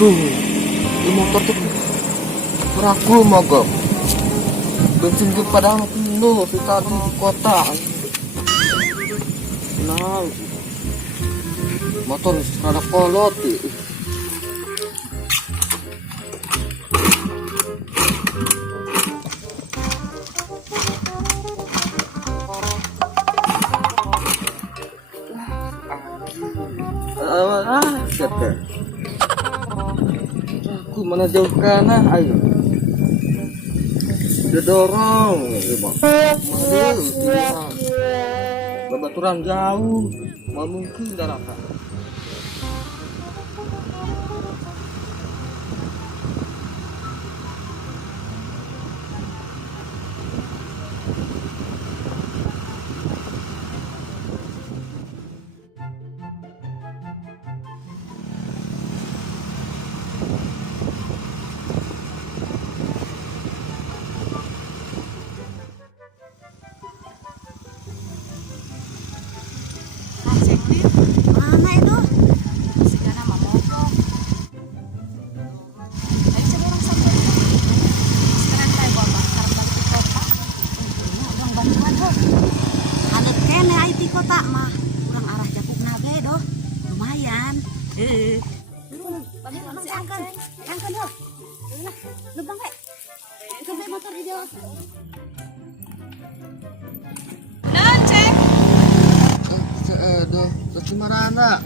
Tuh, di motor tuh ragu mogok. Bensin gue padahal penuh di tadi di kota. Nah, motor rada kolot. Siapa? Aku mana jauh kana, ayo. Dia dorong, babaturan jauh, mau mungkin daratan. Mana itu? Sudah nama mogok. Ayo coba orang sampai. Sekarang saya bawa bakar batu kota. Ini orang bantuan doh. Ada kene IT kota mah. Kurang arah Jakub Nabe doh. Lumayan. Bagi masih angkat. Angkat doh. Nah, lubang kayak. Coba motor hijau. Aduh, tapi marana.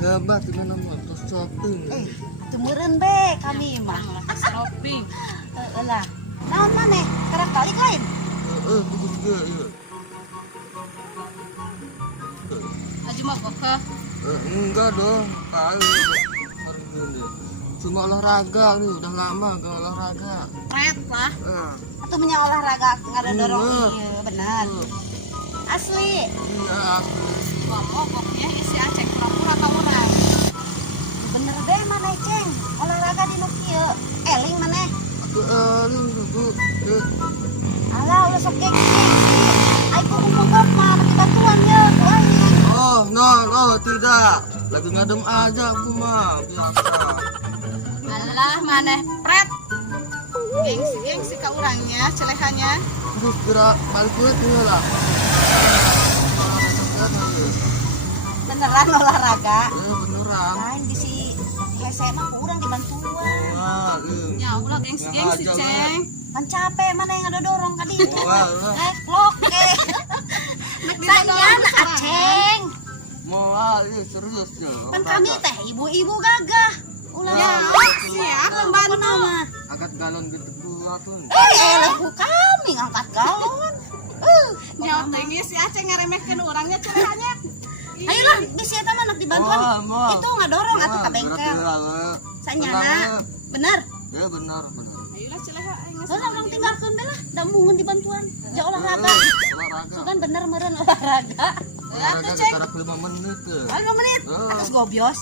Hebat dengan motor shopping. Temureun be kami mah. Shopping. Lah. Naon maneh? Karang kali lain. Bagus juga, iya. Aji mah kok. Enggak dong, kali. Cuma olahraga nih, udah lama gak olahraga. Pret lah. Atau punya olahraga ada dorong iya, benar. Asli. Iya, asli. Wah, mogoknya si Aceh pura-pura ka urang. Bener deh maneh, Ceng. Olahraga di nu kieu. Eling maneh. Atuh eling dulu. Alah, ulah sok gengsi. Ai kudu mogok mah bagi bantuan ya, ku aing. Oh, tidak. Lagi ngadem aja aku mah, biasa. Alah, maneh pret. Gengsi ka urangnya, celehannya. Terus kira balik gue tuh lah. Beneran olahraga. Beneran. Lain di si hese mah kurang dibantuan. Ya ulah gengsi Ceng. Kan capek mana yang ada dorong ka ditu. Klok Sayang Aceng. Mau serius ya. Kan kami teh ibu-ibu gagah. Ulah siap membantu. Angkat galon gitu buat tuh. Lagu kami ngangkat galon. Nyawa tinggi si Aceh ngeremehkan orangnya curahannya. Ayolah, bisi eta mah nak dibantuan. Itu ngadorong atuh ka bengkel. Sanyana. Bener? Ya benar. Ayolah cileha aing Lah orang tinggalkeun bae lah, da muhun dibantuan. Ja olahraga. Olahraga. Sugan bener meureun olahraga. Olahraga jarak 5 menit ke. 5 menit. Atas gobios.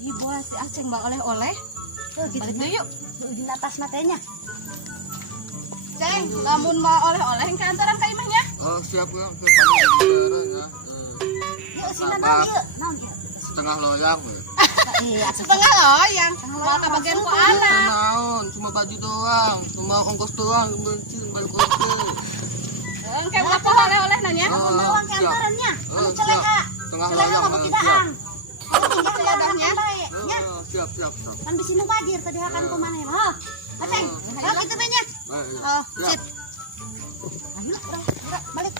Ih, bola si Aceh mbak oleh-oleh. Gitu yuk. Di atas matanya. Ceng, lamun mau oleh-oleh ke antaran ka imahnya. Oh, siap ya. Ya. Yuk sini naon ieu? Naon ieu? Setengah loyang ya. Iya, Setengah loyang. Mau ke bagian ku anak. Naon, cuma baju doang, cuma ongkos doang, bensin balik lagi. Engke berapa oleh-oleh nanya? Mau bawang ke antarannya. Anu Siap. celeha. Setengah Celeha loyang. mah beuki daang. Anu tinggal di Ladahnya. bae. Nya, Siap. kan bisi nu bajir tadi akan ku maneh. Hah. Aceng, ayo kitu be nya. Oh, sip. Ayo, urang balik.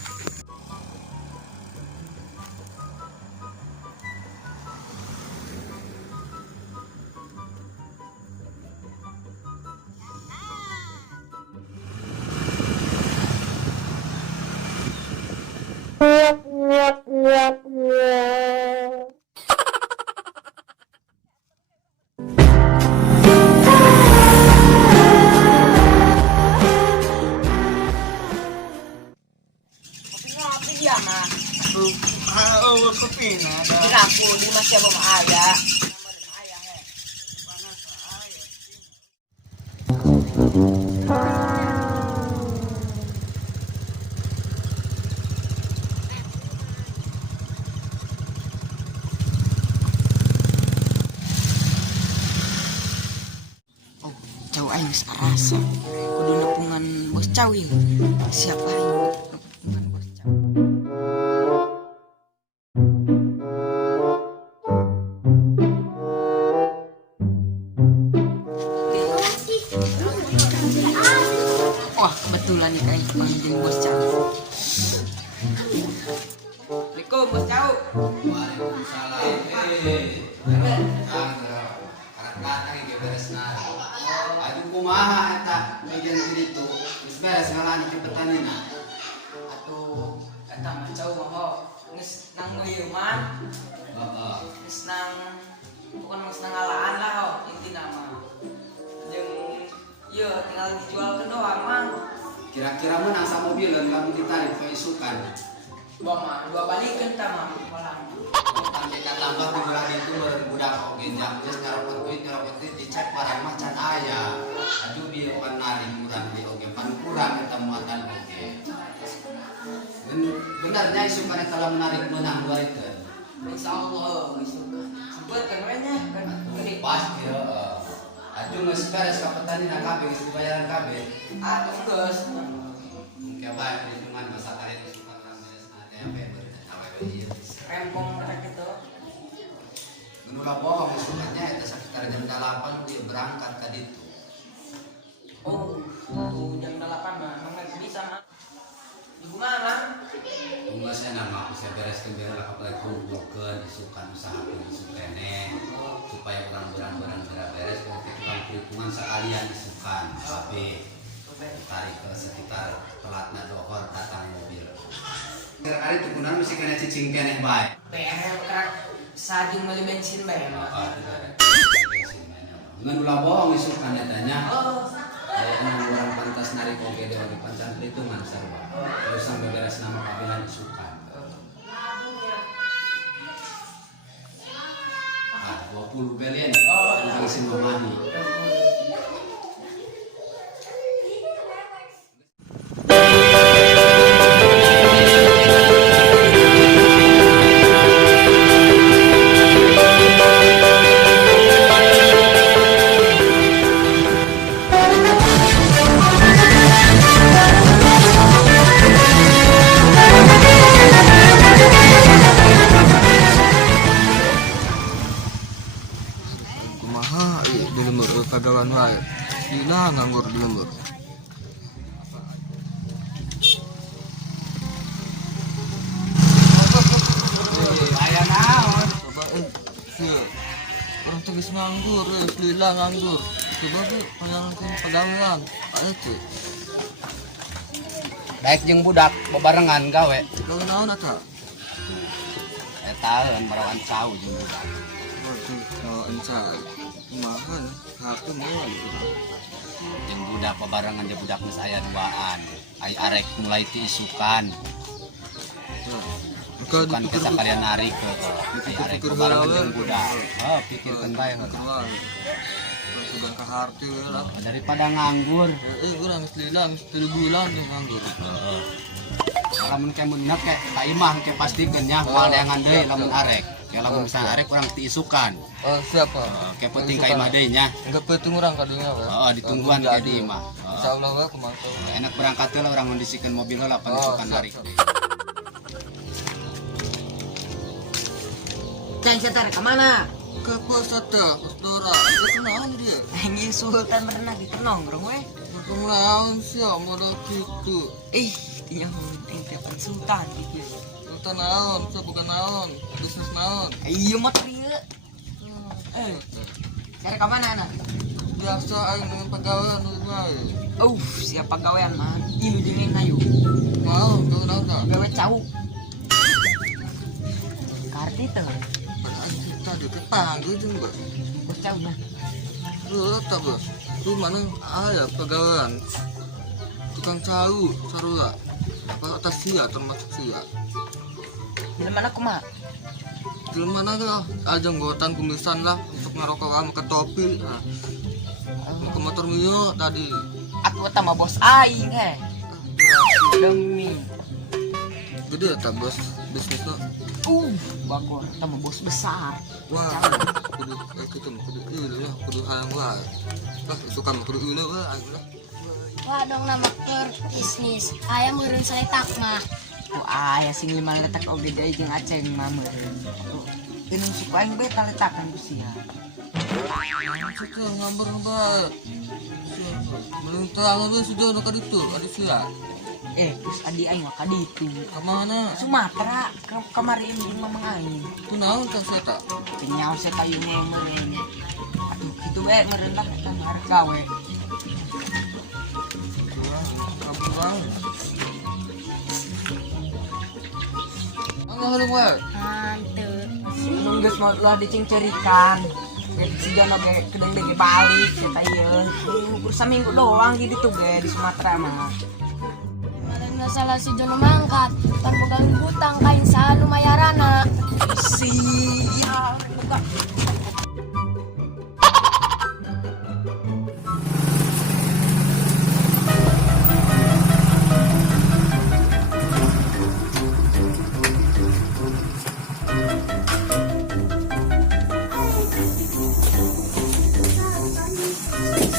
Di masih belum ada. geus arasa. Kudu nepungan bos Cawil. Siapa yang nepungan bos Cawil? Wah, kebetulan nih kayak panggil bos Cawil. Assalamualaikum bos Cawil. Waalaikumsalam. Belakang ge beresna. Aduh kumaha eta bagian ditu. Geus beres ngalani ke petanina. Atuh, eta mah Cawil mah geus nang ieu mah. Heeh. Geus nang bukan geus nang ngalaan lah intina mah. Jeung ieu tinggal dijualkeun doang mah. Kira-kira menang sa mobil dan lamun ditarik ke isukan. Dua balikeun tah mah pulang. Sampai katambah di bulan itu budak oge jam geus nyarokot duit dicek barang mah can aya. Aduh bieu pan narik urang di oge pan kurang eta muatan oge. Benernya isukan eta lamun narik meunang duarikeun. Insyaallah isukan. Sempeukeun we nya kan gede. Pasti heeh. Aduh geus beres ka petanina kabeh geus dibayaran kabeh. Atuh geus. Mungkin bae perhitungan masa kalian isukan urang beres ada yang beber awewe ieu. Rempong mereka gitu. Menurut bohong isukannya eta sekitar jam 8 dia berangkat ka ditu. Oh, jam 8 mah memang bisa mah. Ibu mana? Tunggu saya nama aku saya bereskan biar lah apalagi kumpulkan isukan usahakan isukene supaya orang-orang beres untuk tukang perhitungan sekalian isukan sampai tarik ke sekitar telatna dohor datang mobil. Kali itu kunan mesti kena cicing keneh bae. BR kerak sajung beli bensin bae mah. Ngan ulah bohong isukan etanya. Oh, Kayaknya orang pantas narik oge deh bagi pancan perhitungan sarua. Terus sampai beres nama kabilan isukan. Ah, 20 belian. Tentang si Mamani. Kumaha ieu di lembur kagawan wae. Gila nganggur di lembur. Aya naon? Coba sieu. Orang teh geus nganggur, gila nganggur. Coba ge panyangan pegawaian. Aya teh. Daek jeung budak bebarengan gawe. Gawe naon eta? Eta eun barawan cau jeung budak. Waduh, naon encai. Kumaha hakeun moal. Jeung budak bebarengan jeung budak geus aya duaan. Ai arek mulai ti isukan. Isukan kita kalian narik ke ai arek bebarengan jeung budak. Oh, pikirkeun bae heula. Sudah ke harti lah. Daripada nganggur. Urang geus lila geus 3 bulan geus nganggur. Heeh. Lamun ke mun ke ka imah ke pastikeun nya moal neangan deui lamun arek. Ya lamun misalnya arek urang ti isukan. Siapa? Ke penting ka imah deui nya. Enggak penting urang ka dieu we. Heeh, ditungguan ke di imah. Insyaallah we kumaha. Enak berangkat heula urang mendisikeun mobil heula pan isukan narik. Cai setar ke mana? Ke pos eta, pos Dora. Itu naon dia? Anjing Sultan pernah nongkrong we. Naon sih modal kitu. Ih, dia penting tiapan Sultan gitu. Sultan naon, bukan naon, bisnis naon. Iya mah ieu. Cari ke mana anak? Biasa aing dengan pegawaian wae. Siapa gawean mah? Ilu jeung ayu. Naon, kau naon ta? Gawe cau. Karti teh. Kita dipanggil jeung Mbak. Bos cau mah. Eta bos. Lu mana aya pegawaian. Tukang cau sarua. Apa atas sia termasuk sia. Di mana kumaha? Di mana lah? Ajang gotan kumisan lah untuk ngarokok sama ke topi. Nah. Ke motor Mio tadi. Aku eta mah bos aing he. Demi. Gede eta bos. bisnis lo. Bakor temu bos besar. Wah, kudu itu mah kudu ieu lah, kudu hayang wae. Lah suka mah kudu ieu wae aing lah. Wah dong nama keur bisnis. Aya meureun saletak mah. Aya sing 5 letak oge deui jeung aceng mah meureun. Ini suka aing beta letakan ku sia. Situ ngamber bae. Meluntang we sudah nu ka ditu, adi sia. Terus adi aing mah ka ditu. Ka mana? Sumatera kemarin jeung mamang aing. Tu naon teh eta? Penyaur saya kayu meureun. Aduh, kitu bae meureun lah eta arek gawe. Kurang. Hareung wae. Hanteu. Mun geus mau lah dicingcerikan. Si Jono ge kedeng ge balik eta ieu. Ukur saminggu doang di ditu ge di Sumatera mah. Kemarin masalah si Jono mangkat, tan bogang hutang kain sanu mayarana. Sia, buka.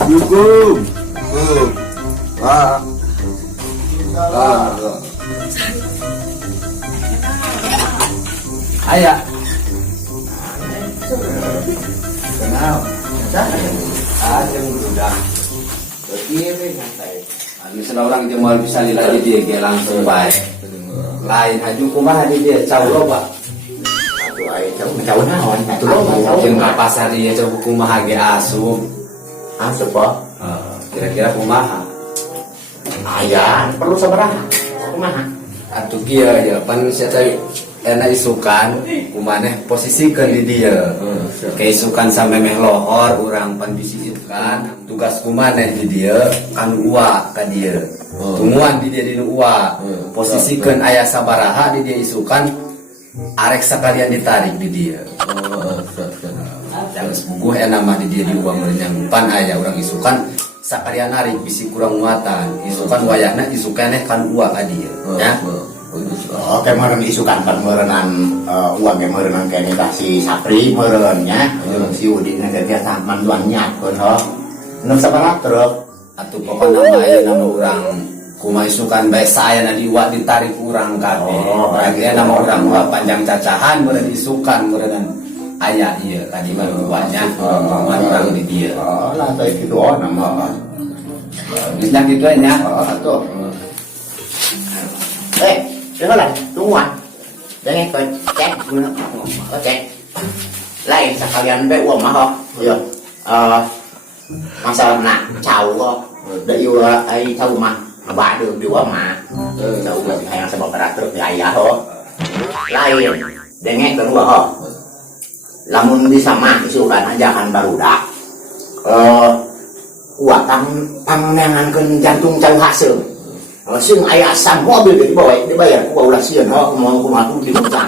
Assalamualaikum. Wah. Ayah. Kenal. Ada yang udah. Begini santai. Misalnya orang dia mau bisa lihat dia langsung baik. Lain aju kumaha dia cau loba. Atuh aya cau naon? Atuh loba jeung ka pasar ieu cau kumaha ge asup. Asup po? Kira-kira kumaha? Aya perlu sabaraha? Kumaha? Atuh kieu ya pan sia teh enak isukan kumaneh posisikeun di dieu. Keisukan sampai meh lohor urang pan disisipkan tugas kumaneh di dieu kan uwa ka dieu. Tungguan di dieu dinu uwa. Posisikeun aya sabaraha di dieu isukan arek sakalian ditarik di dieu. Jangan sepuguh enak mah di dieu di uwa meureun pan aya urang isukan sakalian narik bisi kurang muatan. Isukan wayahna isukaneh kan uwa ka dieu. Ya. Oke, meureun isukan pan meureunnan uang ge meureunnan kene tah si Sapri meureun nya. Si Udin ge teh tah manduan nyakeun ho. Nu sabaraha truk? Atuh pokona mah aya nama urang kumaha isukan bae saayana di uwa ditarik urang kabeh. Lagi nama urang uwa panjang cacahan meureun isukan meureunnan aya ieu kadi mah uwanya urang di dieu. Lah teh kitu nama. Geus nya kitu nya. Atuh. Lah, tungguan. Jangan cek guna. Cek. Lain sekalian bae uang mah. Yo. Masalahna cau kok. Da ieu ai cau mah. Ba được điều mà. Cau mah hayang sabab teratur di aya ho. Lain. Dengek kedua ho. Lamun bisa mah isukan ajakan barudak. Kuatan pangnengankeun jantung cau hasil. Sing aya asam mobil dibayar ku baula sieun ho mau kumaha di utang.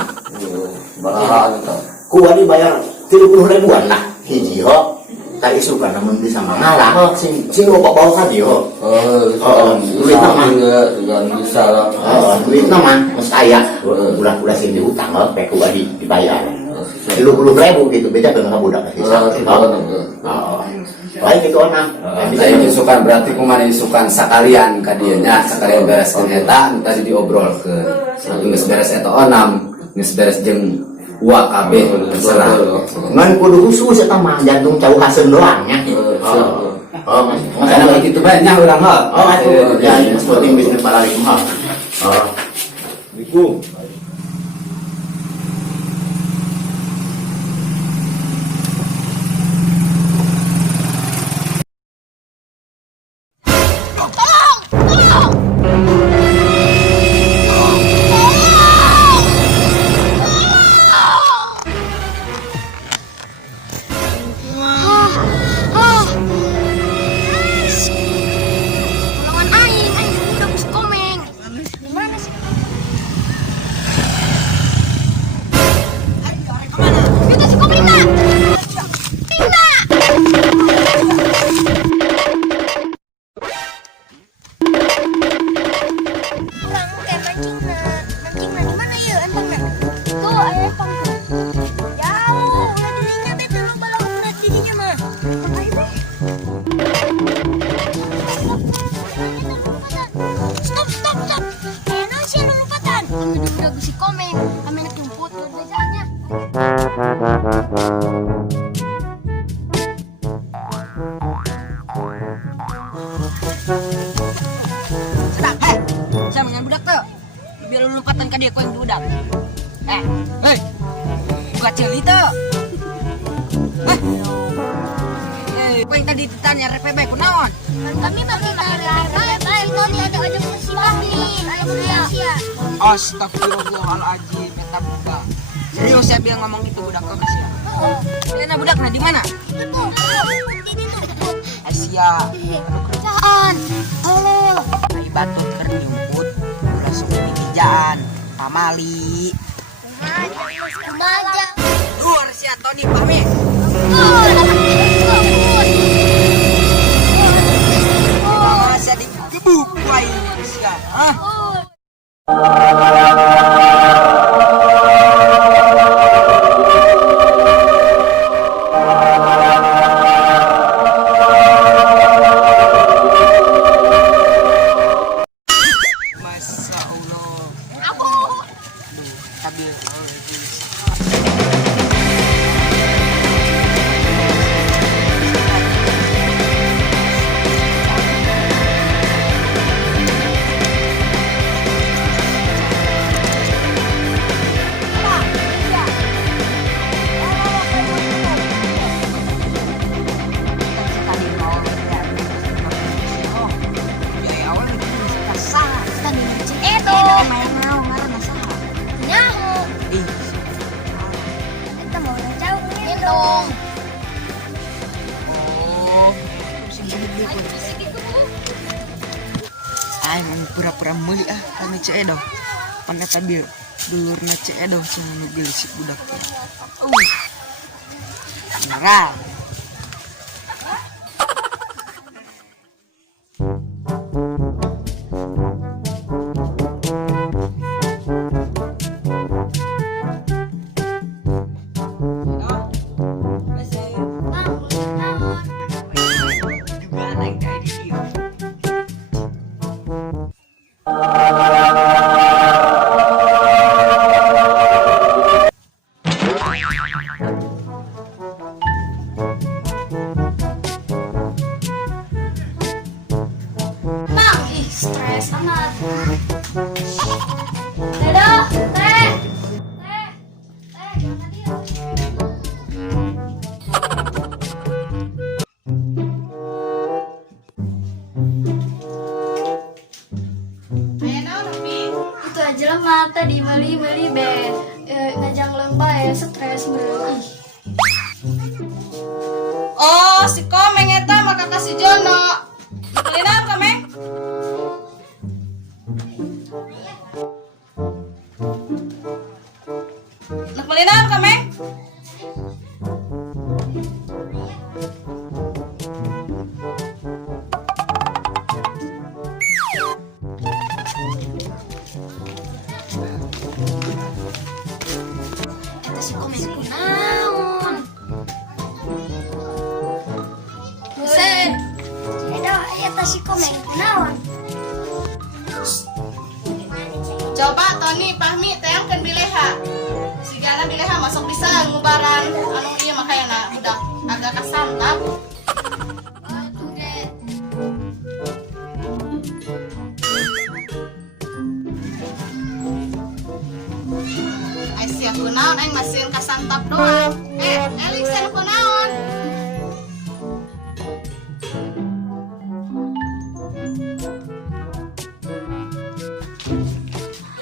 Baraha eta. Ku dibayar 30 ribuan lah hiji ho. Tadi suka namun bisa mangalah ho sing loba bawa ka dieu ho. Duit mah dengan bisa lah. Duit mah geus aya. Bulan-bulan sing diutang ho pe ku dibayar. 30 ribu gitu beda dengan budak hisap. Baik itu onam. Lain isukan berarti kumaha isukan sakalian ka dieu nya, sakalian bereskeun eta tadi diobrolkeun. Geus beres eta onam, geus beres jeung uwa kabeh terserah. Ngan kudu khusus eta mah jantung cau haseun doang nya. Karena begitu banyak urang ho. Atuh ya penting bisnis paralim ha. Assalamualaikum. Tolongan aing udah bus komeng. Gimana sih? Hei, buka cerita. Kau yang tadi ditanya RPB kunaon? Kami bagi Tony ada aja persilangan nih. Astagfirullahaladzim, eta budak. Serius saya bilang ngomong gitu budak kau Asia. Lena budak nah di mana? Asia, anu kerjaan. Halo. Ai batut keur nyumput, langsung di kerjaan. Pamali. Kumaja. Luar sia Tony pamit. Masa digebuk wae sia. Hah? Masya Allah. Duh, tabil tadi mau ya awal itu kasar. Edo. Main mau ngaranna saha? Nyaho. Ih, Kita mau jauh gendong. oh, ay mau pura-pura meuli kami ceedoh. Pana tabil dulurna ceedoh cenah nu gelisik budak teh. Beneran. Juga naik dari dia. Bang, ih stres amat. Edo, teh. Jangan dia. Ayo naon Novi? Itu aja lah mata di meli be. Ngajang lembah ya stres meli. Oh, si Komeng eta mah kakak si Jono. Kelina Komeng? Nak kelina Komeng? Eta si komen kunaon? Sen. Edo, eta si komen kunaon? Coba Tony pahmi teangkeun bileha. Sigana bileha masuk bisa ngubaran anu ieu makanya budak agak kasantap. Ai sia kunaon aing masih kasantap doang. Elik sen kunaon?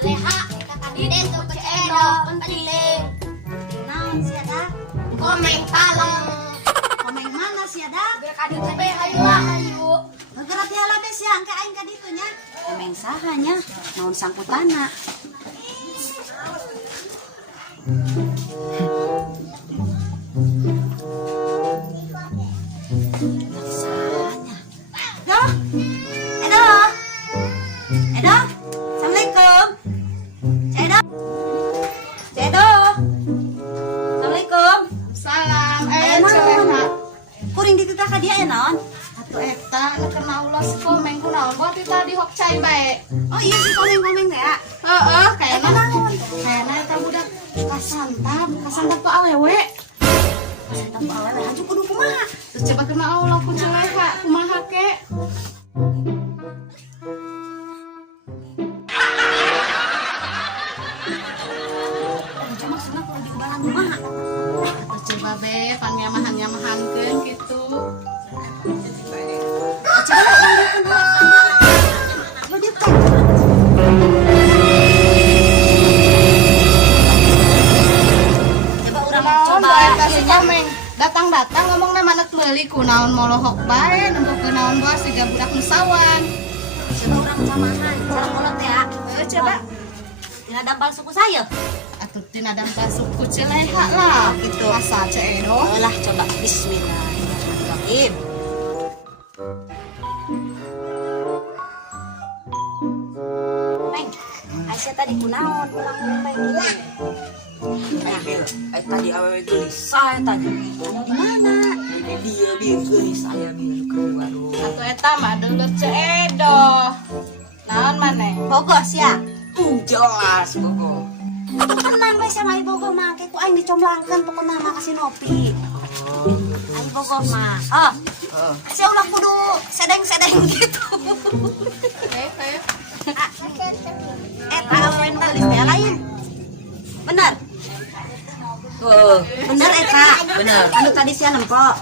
Leha, eta tadi tuh ke Edo, penting. Naon si ada? Komeng taleng. Komeng mana si ada? Biar kadi teh be ayo lah ayo. Gegara piala be sia angke aing ka ditu nya. Komeng saha nya? Naon sangkutana? Sahanya. Edo? Edo? Edo? Assalamualaikum. Edo? Edo? Assalamualaikum. Salam, Naon? Celeha. Kuring di kakak dia ya naon? Atuh eta nu kena ulah si Komeng kunaon? Buat kita di hok cai bae. Oh iya si komeng-komeng teh ya. Heeh, kayaknya naon? kayaknya eta budak kasantap tuh awewe. Kasantap awewe aju kudu kumaha? Terus coba kena Allah ku Celeha, kumaha ke? mak. Coba be pan nyamahan-nyamahankeun gitu. Coba panggilkan orang. Coba dia kan. Coba orang coba kasih komeng. Datang-datang ngomongna manut meuli kunaon molohok bae nunggu kunaon bae siga budak nusawan. Coba orang samahan. Orang kolot ya. Coba Tidak dampal suku saya. atuh tina dampal suku Cileha lah gitu. Asa ceedo. Lah coba bismillahirrahmanirrahim. Neng, Aisyah tadi kunaon pulang Neng. Tadi awewe gelis, saya tanya. Gimana? Ini dia gelis, saya bil keluar. Atuh eta mah deuleut ceedo. Naon maneh? Bogos ya. Jelas, Bogo. Tenang we sama ibu gua mah, ku aing dicomblangkeun pokona mah kasih nopi. Aing bogos mah. Saya ulah kudu sedeng-sedeng gitu. Eta awewe nu gelis teh lain. Bener. Bener eta. Bener. Anu tadi sia nempok.